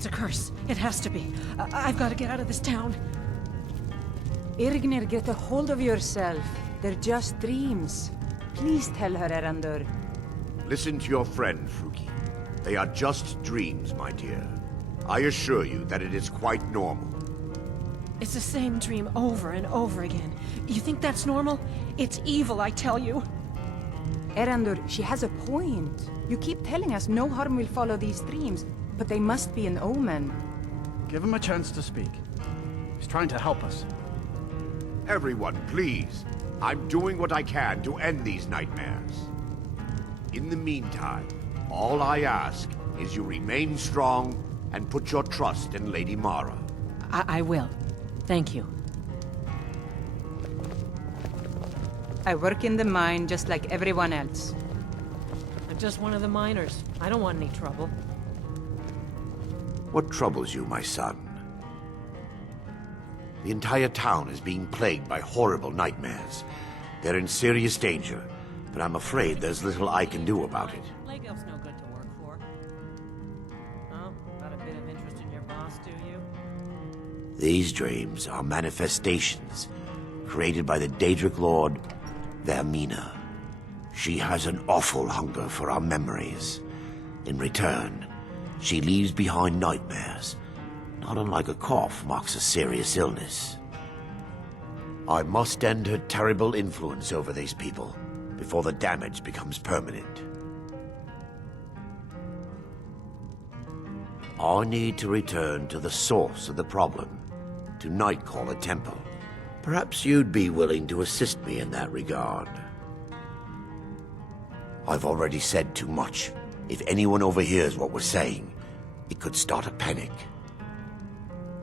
It's a curse. It has to be. I've got to get out of this town. Irgnir, get a hold of yourself. They're just dreams. Please tell her, Erandur. Listen to your friend, Fruki. They are just dreams, my dear. I assure you that it is quite normal. It's the same dream over and over again. You think that's normal? It's evil, I tell you. Erandur, she has a point. You keep telling us no harm will follow these dreams, but they must be an omen. Give him a chance to speak. He's trying to help us. Everyone, please. I'm doing what I can to end these nightmares. In the meantime, all I ask is you remain strong and put your trust in Lady Mara. I will. Thank you. I work in the mine just like everyone else. I'm just one of the miners. I don't want any trouble. What troubles you, my son? The entire town is being plagued by horrible nightmares. They're in serious danger, but I'm afraid there's little I can do about it. Legos no good to work for. Oh, got a bit of interest in your boss, do you? These dreams are manifestations created by the Daedric Lord, Vermina. She has an awful hunger for our memories. In return, she leaves behind nightmares, not unlike a cough marks a serious illness. I must end her terrible influence over these people before the damage becomes permanent. I need to return to the source of the problem, to Nightcaller Temple. Perhaps you'd be willing to assist me in that regard. I've already said too much. If anyone overhears what we're saying, it could start a panic.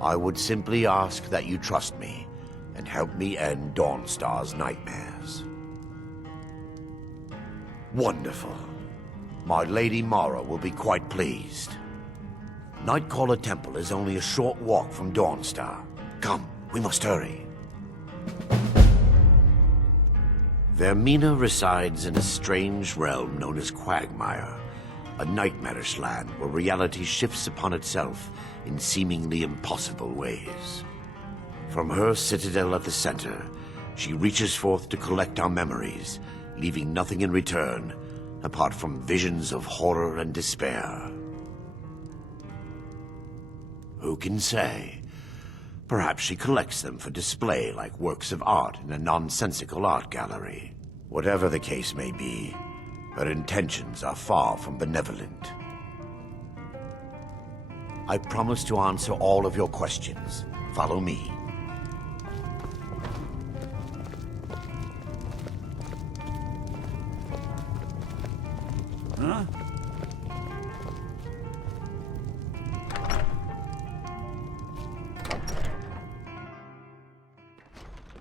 I would simply ask that you trust me and help me end Dawnstar's nightmares. Wonderful. My Lady Mara will be quite pleased. Nightcaller Temple is only a short walk from Dawnstar. Come, we must hurry. Vermina resides in a strange realm known as Quagmire, a nightmarish land where reality shifts upon itself in seemingly impossible ways. From her citadel at the center, she reaches forth to collect our memories, leaving nothing in return apart from visions of horror and despair. Who can say? Perhaps she collects them for display like works of art in a nonsensical art gallery. Whatever the case may be, her intentions are far from benevolent. I promise to answer all of your questions. Follow me. Huh?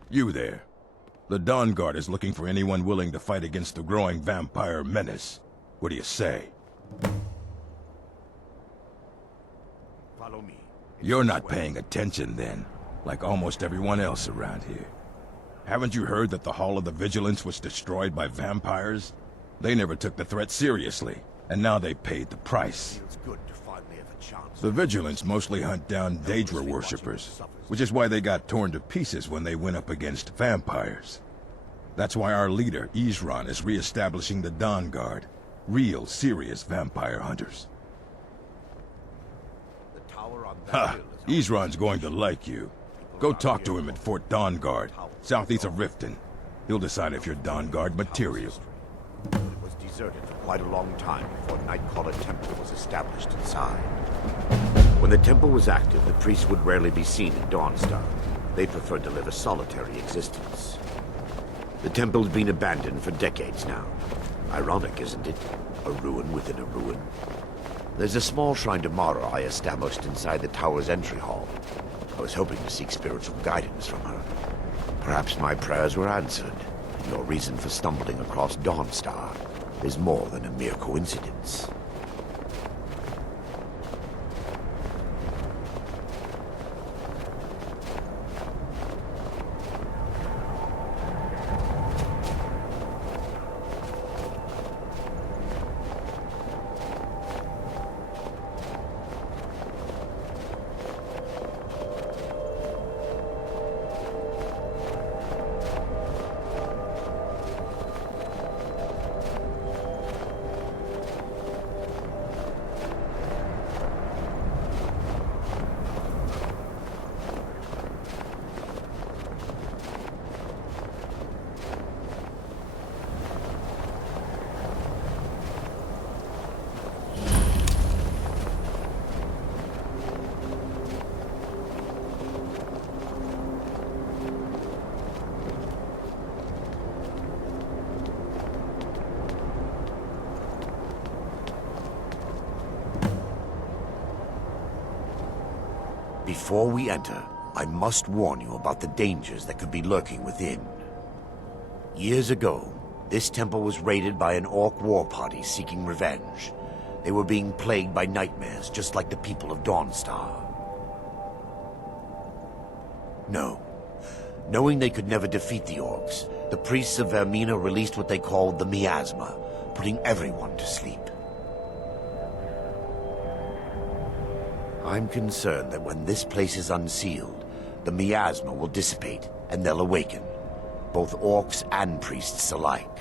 You there. The Dawn Guard is looking for anyone willing to fight against the growing vampire menace. What do you say? Follow me. You're not paying attention then, like almost everyone else around here. Haven't you heard that the Hall of the Vigilance was destroyed by vampires? They never took the threat seriously, and now they paid the price. Feels good to finally have a chance. The Vigilance mostly hunt down Daedra worshippers, which is why they got torn to pieces when they went up against vampires. That's why our leader, Isran, is re-establishing the Dawn Guard. Real, serious vampire hunters. The tower on that Ha! hill is Isran's going to like you. Go talk to him at Fort Dawn Guard, southeast of Riften. He'll decide if you're Dawn Guard material. It was deserted for quite a long time before Nightcaller Temple was established inside. When the temple was active, the priests would rarely be seen in Dawnstar. They preferred to live a solitary existence. The temple's been abandoned for decades now. Ironic, isn't it? A ruin within a ruin. There's a small shrine to Mara I established inside the tower's entry hall. I was hoping to seek spiritual guidance from her. Perhaps my prayers were answered. Your reason for stumbling across Dawnstar is more than a mere coincidence. Before we enter, I must warn you about the dangers that could be lurking within. Years ago, this temple was raided by an orc war party seeking revenge. They were being plagued by nightmares, just like the people of Dawnstar. No. Knowing they could never defeat the orcs, the priests of Arannmir released what they called the miasma, putting everyone to sleep. I'm concerned that when this place is unsealed, the miasma will dissipate and they'll awaken, both orcs and priests alike.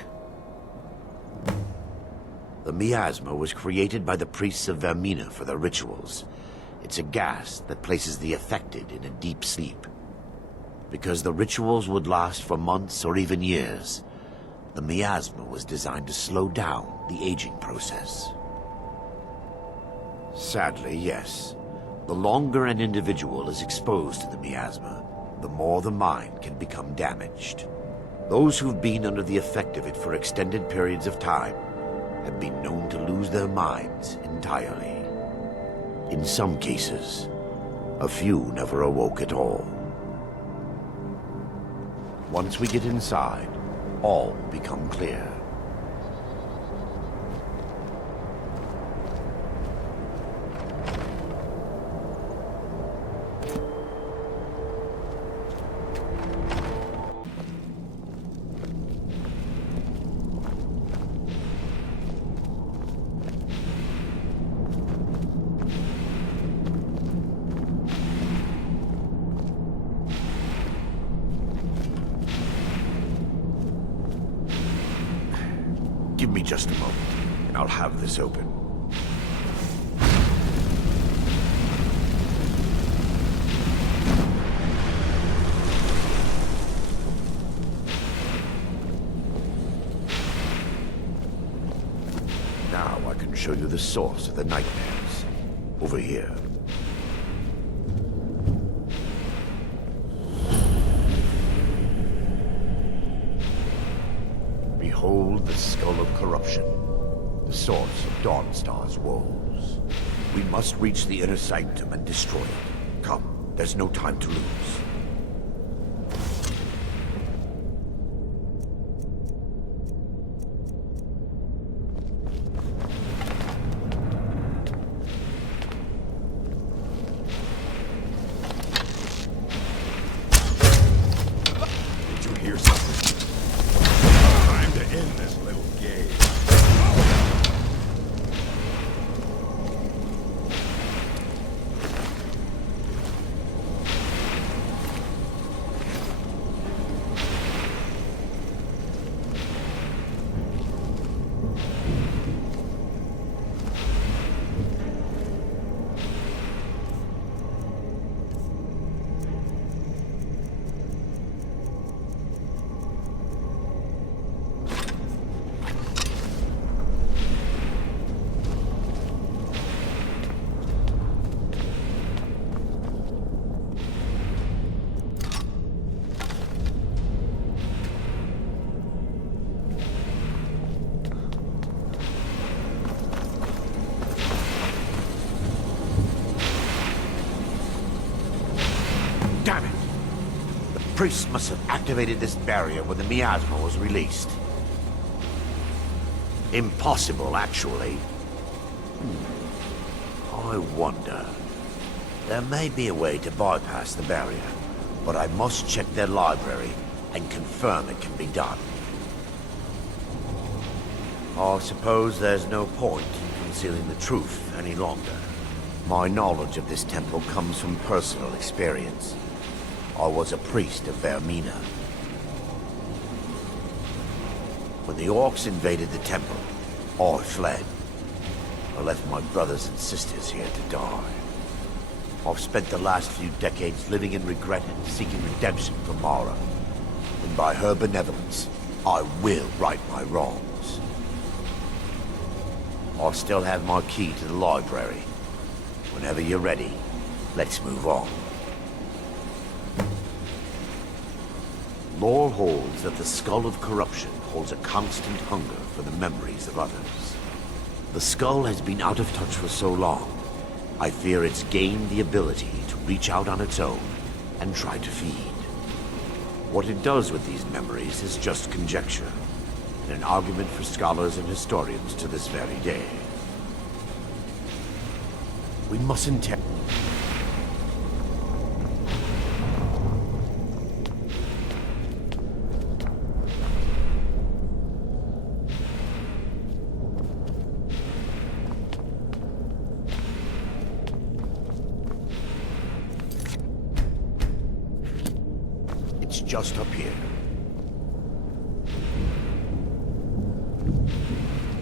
The miasma was created by the priests of Arannmir for their rituals. It's a gas that places the affected in a deep sleep. Because the rituals would last for months or even years, the miasma was designed to slow down the aging process. Sadly, yes. The longer an individual is exposed to the miasma, the more the mind can become damaged. Those who've been under the effect of it for extended periods of time have been known to lose their minds entirely. In some cases, a few never awoke at all. Once we get inside, all will become clear. Give me just a moment, and I'll have this open. Now I can show you the source of the nightmares. Over here. Behold the Skull of Corruption, the source of Dawnstar's woes. We must reach the inner sanctum and destroy it. Come, there's no time to lose. Did you hear something? Time to end this little game. Damn it! The priests must have activated this barrier when the miasma was released. Impossible, actually. I wonder. There may be a way to bypass the barrier, but I must check their library and confirm it can be done. I suppose there's no point in concealing the truth any longer. My knowledge of this temple comes from personal experience. I was a priest of Arannmir. When the orcs invaded the temple, I fled. I left my brothers and sisters here to die. I've spent the last few decades living in regret and seeking redemption from Mara. And by her benevolence, I will right my wrongs. I still have my key to the library. Whenever you're ready, let's move on. Lore holds that the Skull of Corruption holds a constant hunger for the memories of others. The skull has been out of touch for so long, I fear it's gained the ability to reach out on its own and try to feed. What it does with these memories is just conjecture, and an argument for scholars and historians to this very day. We mustn't tell. It's just up here.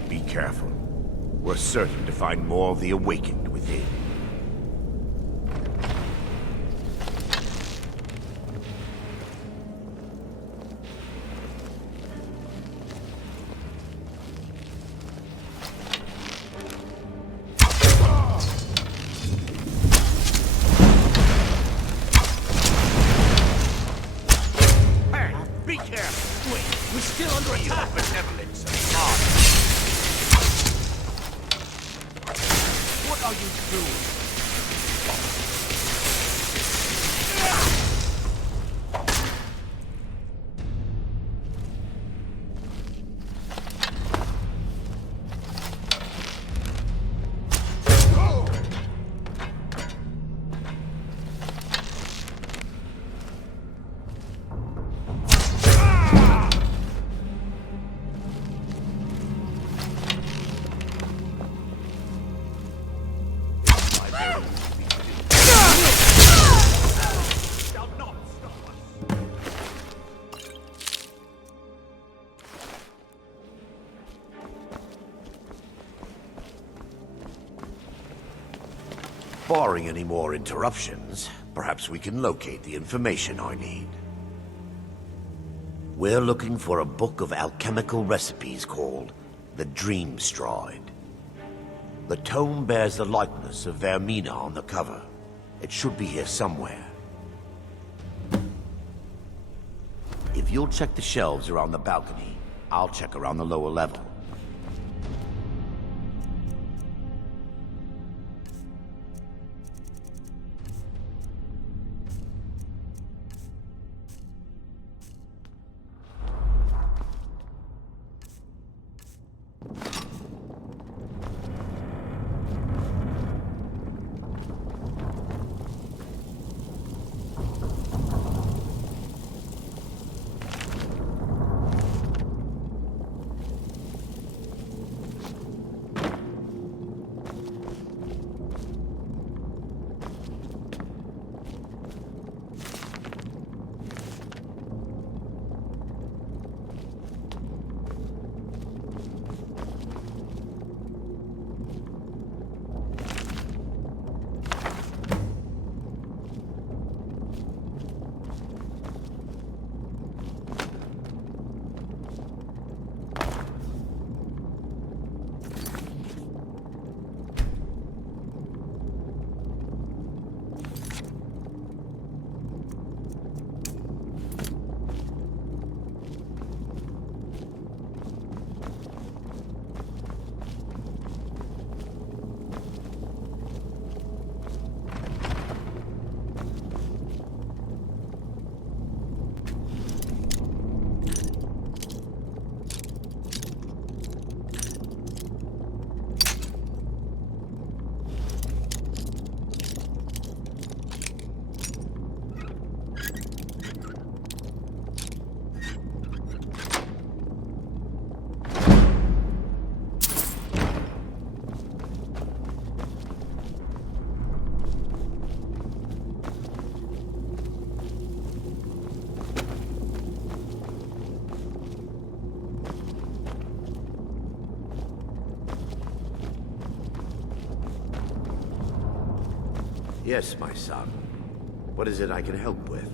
Be careful. We're certain to find more of the awakened within. Be careful! Wait, we're still under attack! Benevolence and heart. What are you doing? Barring any more interruptions, perhaps we can locate the information I need. We're looking for a book of alchemical recipes called the Dream Stride. The tome bears the likeness of Vermina on the cover. It should be here somewhere. If you'll check the shelves around the balcony, I'll check around the lower level. Yes, my son. What is it I can help with?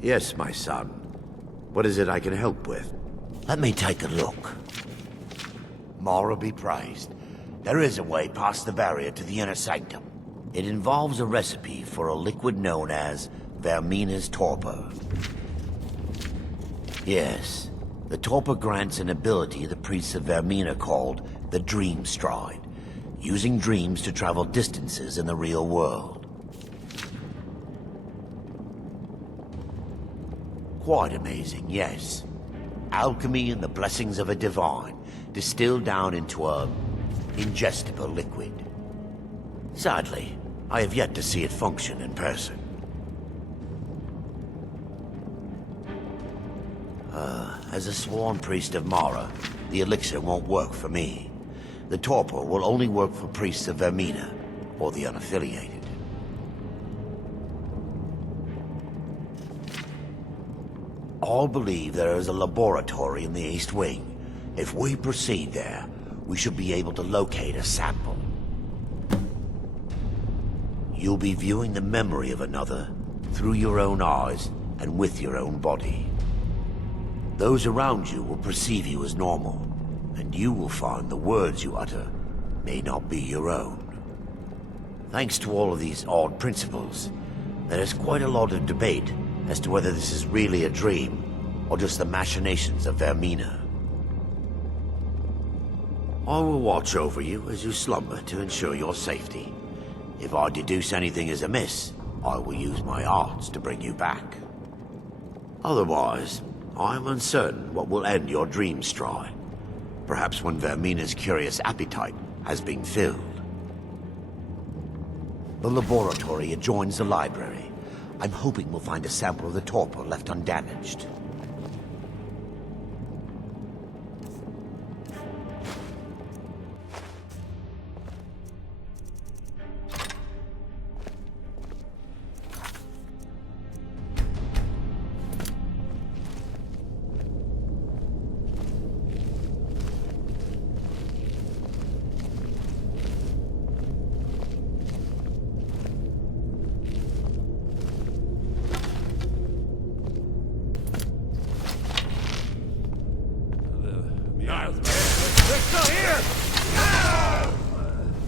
Yes, my son. What is it I can help with? Let me take a look. Mara be praised. There is a way past the barrier to the inner sanctum. It involves a recipe for a liquid known as Vermina's torpor. Yes, the torpor grants an ability the priests of Vermina called the Dream Stride, using dreams to travel distances in the real world. Quite amazing, yes. Alchemy and the blessings of a divine, distilled down into a ingestible liquid. Sadly, I have yet to see it function in person. As a sworn priest of Mara, the elixir won't work for me. The torpor will only work for priests of Vermina, or the unaffiliated. All believe there is a laboratory in the East Wing. If we proceed there, we should be able to locate a sample. You'll be viewing the memory of another through your own eyes and with your own body. Those around you will perceive you as normal, and you will find the words you utter may not be your own. Thanks to all of these odd principles, there is quite a lot of debate as to whether this is really a dream or just the machinations of Vermina. I will watch over you as you slumber to ensure your safety. If I deduce anything is amiss, I will use my arts to bring you back. Otherwise, I am uncertain what will end your dream stride. Perhaps when Vermina's curious appetite has been filled. The laboratory adjoins the library. I'm hoping we'll find a sample of the torpor left undamaged.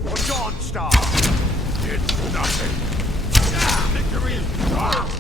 For Dawnstar! It's nothing! Victory is ours!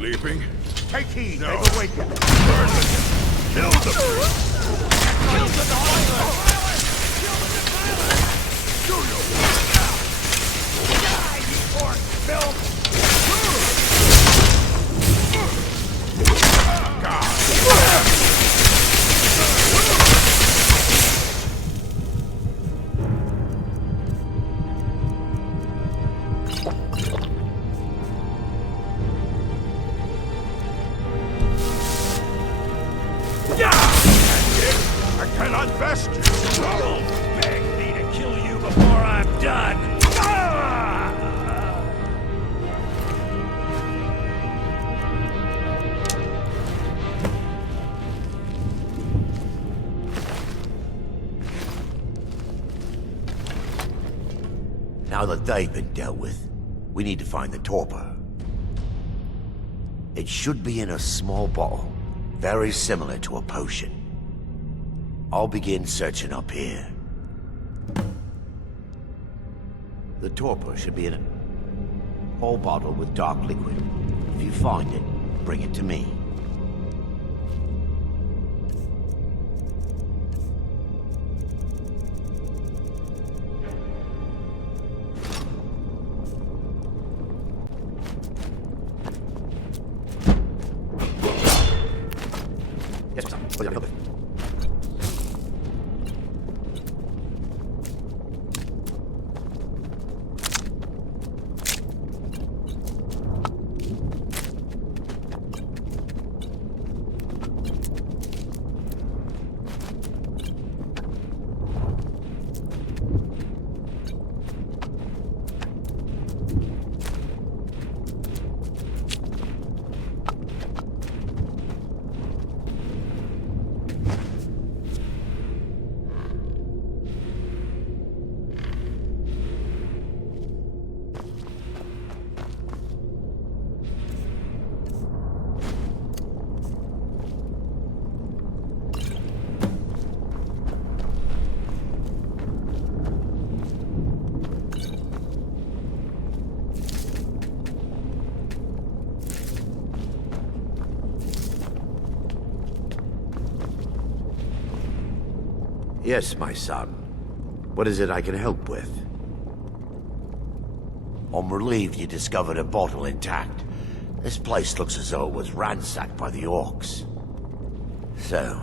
Sleeping? Take heed, No. they will wake you. Burn them! Kill them! Kill the defiler! Do you? Die, you pork filth! I cannot best you! Beg me to kill you before I'm done! Now that they've been dealt with, we need to find the torpor. It should be in a small bottle, very similar to a potion. I'll begin searching up here. The torpor should be in a whole bottle with dark liquid. If you find it, bring it to me. Yes, sir. What can I help with? Yes, my son. What is it I can help with? I'm relieved you discovered a bottle intact. This place looks as though it was ransacked by the orcs. So,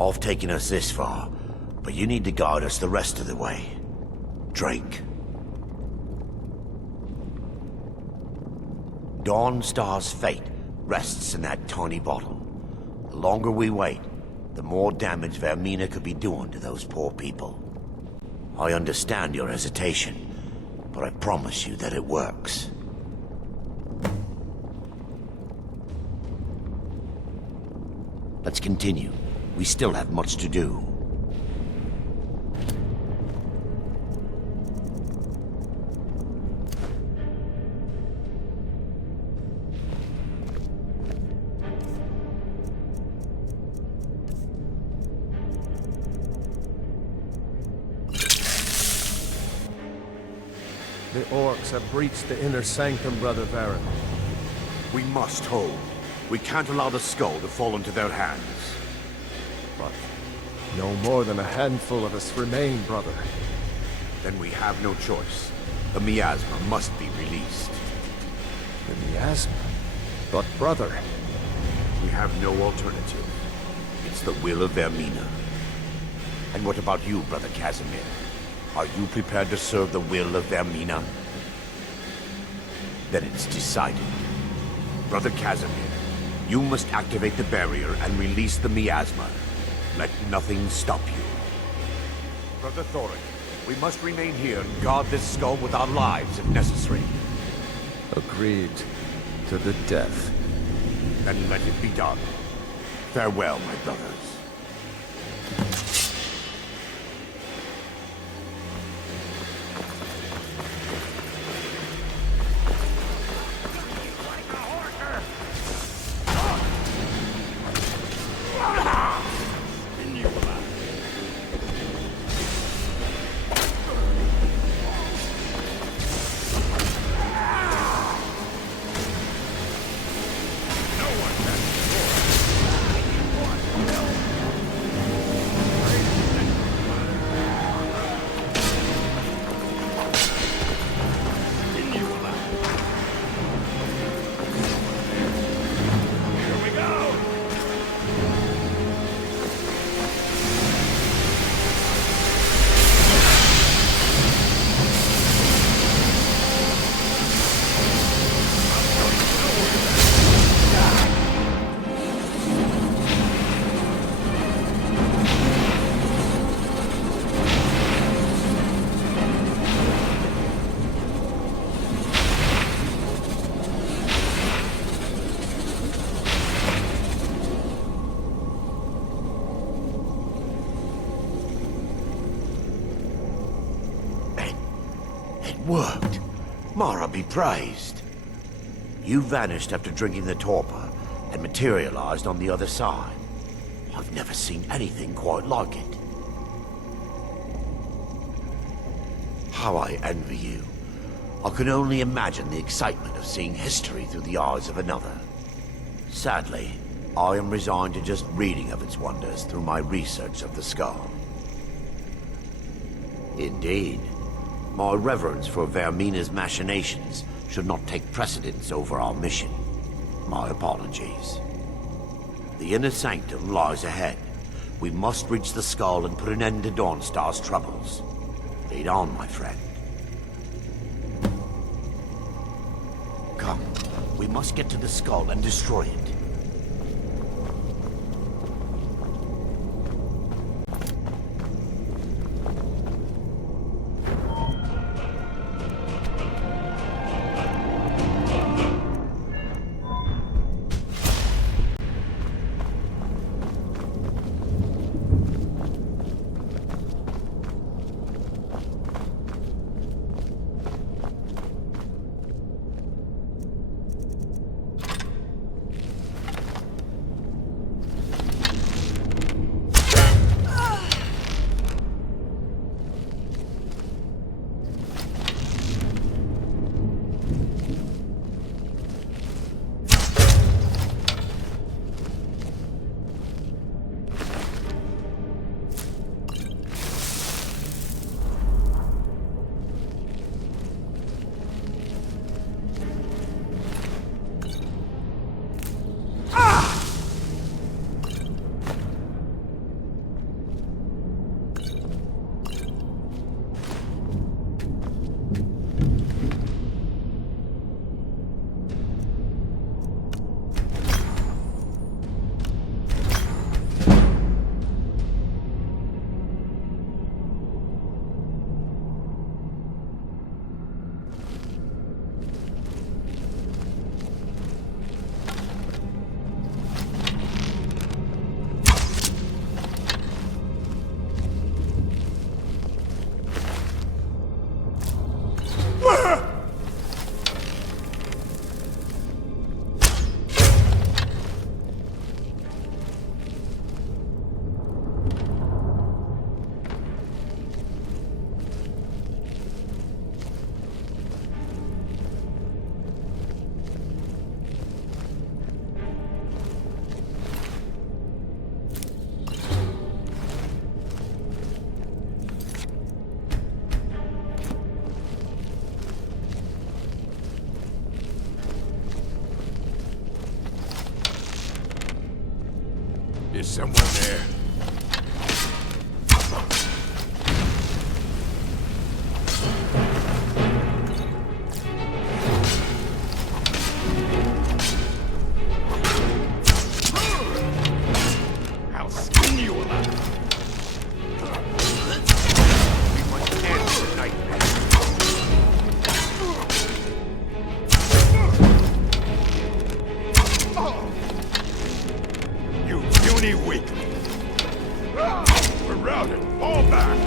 I've taken us this far, but you need to guide us the rest of the way. Drink. Dawnstar's fate rests in that tiny bottle. The longer we wait, the more damage Vermina could be doing to those poor people. I understand your hesitation, but I promise you that it works. Let's continue. We still have much to do. The orcs have breached the inner sanctum, Brother Varen. We must hold. We can't allow the skull to fall into their hands. But no more than a handful of us remain, brother. Then we have no choice. The miasma must be released. The miasma? But brother... We have no alternative. It's the will of Vermina. And what about you, Brother Casimir? Are you prepared to serve the will of Vermina? Then it's decided. Brother Casimir, you must activate the barrier and release the miasma. Let nothing stop you. Brother Thorin, we must remain here and guard this skull with our lives if necessary. Agreed to the death. Then let it be done. Farewell, my brothers. Worked. Mara be praised. You vanished after drinking the torpor and materialized on the other side. I've never seen anything quite like it. How I envy you. I can only imagine the excitement of seeing history through the eyes of another. Sadly, I am resigned to just reading of its wonders through my research of the skull. Indeed. My reverence for Vermina's machinations should not take precedence over our mission. My apologies. The inner sanctum lies ahead. We must reach the skull and put an end to Dawnstar's troubles. Lead on, my friend. Come, we must get to the skull and destroy it. someone there. I'll skin you alive. We must end the nightmare. You puny weakling. We're routed. Fall back.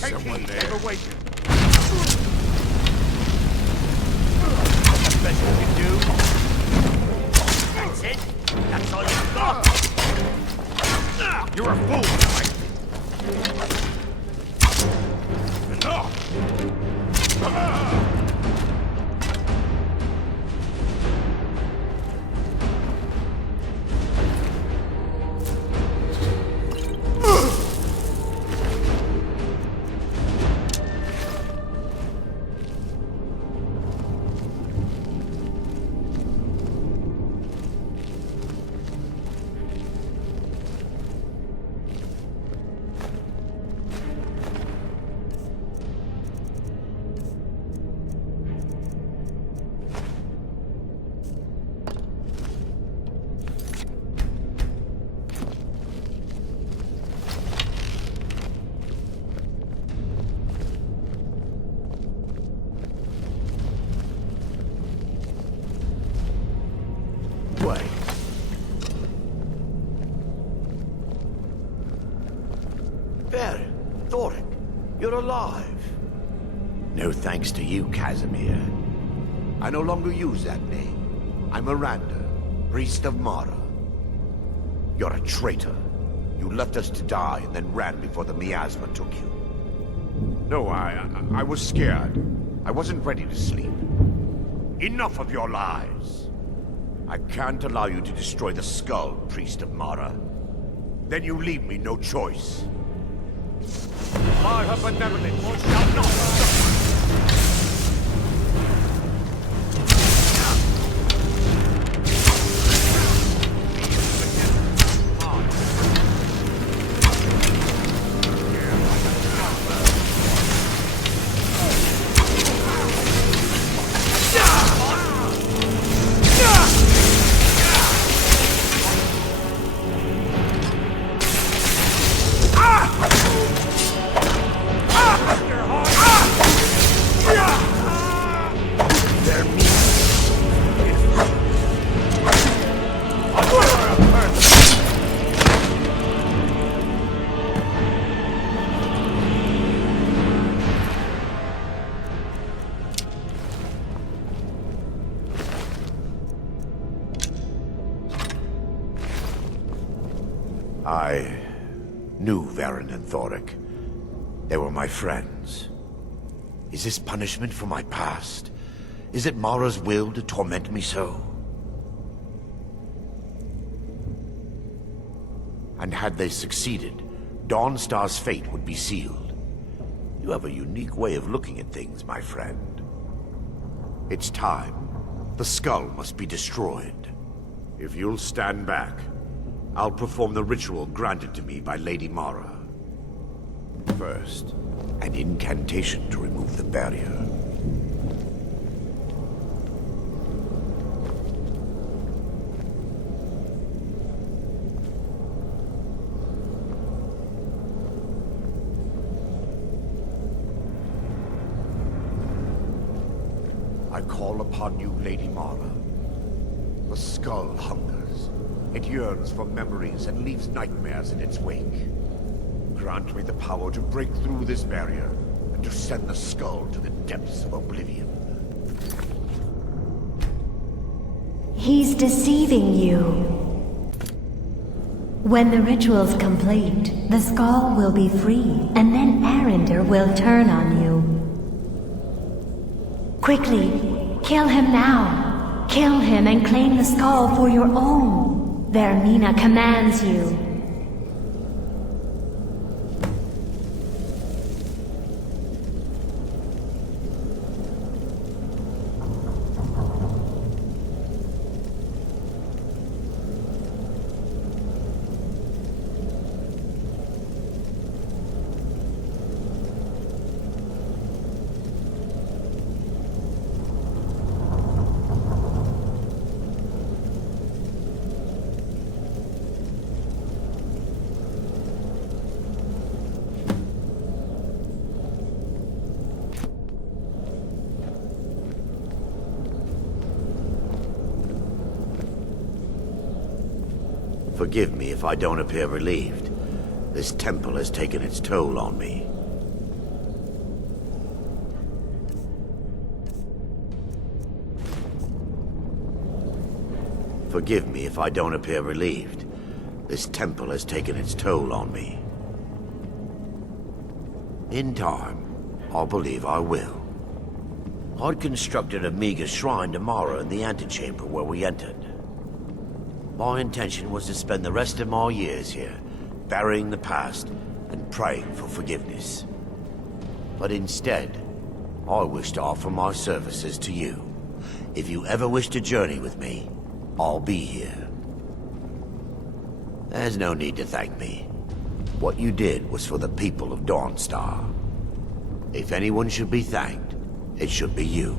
Someone there. They've awakened. That's the best you can do. That's it? That's all you've got? You're a fool, Mike. Enough! You're alive. No thanks to you, Casimir. I no longer use that name. I'm Erandur, priest of Mara. You're a traitor. You left us to die and then ran before the miasma took you. No, I was scared. I wasn't ready to sleep. Enough of your lies. I can't allow you to destroy the skull, Priest of Mara. Then you leave me no choice. By her benevolence, you shall not suffer! I knew Varen and Thoric. They were my friends. Is this punishment for my past? Is it Mara's will to torment me so? And had they succeeded, Dawnstar's fate would be sealed. You have a unique way of looking at things, my friend. It's time. The skull must be destroyed. If you'll stand back, I'll perform the ritual granted to me by Lady Mara. First, an incantation to remove the barrier. I call upon you, Lady Mara. The skull hungers. It yearns for memories and leaves nightmares in its wake. Grant me the power to break through this barrier and to send the skull to the depths of oblivion. He's deceiving you. When the ritual's complete, the skull will be free, and then Erandur will turn on you. Quickly, kill him now. Kill him and claim the skull for your own. Arannmir commands you. Forgive me if I don't appear relieved. This temple has taken its toll on me. Forgive me if I don't appear relieved. This temple has taken its toll on me. In time, I believe I will. I'd constructed a meager shrine to Mara in the antechamber where we entered. My intention was to spend the rest of my years here, burying the past and praying for forgiveness. But instead, I wish to offer my services to you. If you ever wish to journey with me, I'll be here. There's no need to thank me. What you did was for the people of Dawnstar. If anyone should be thanked, it should be you.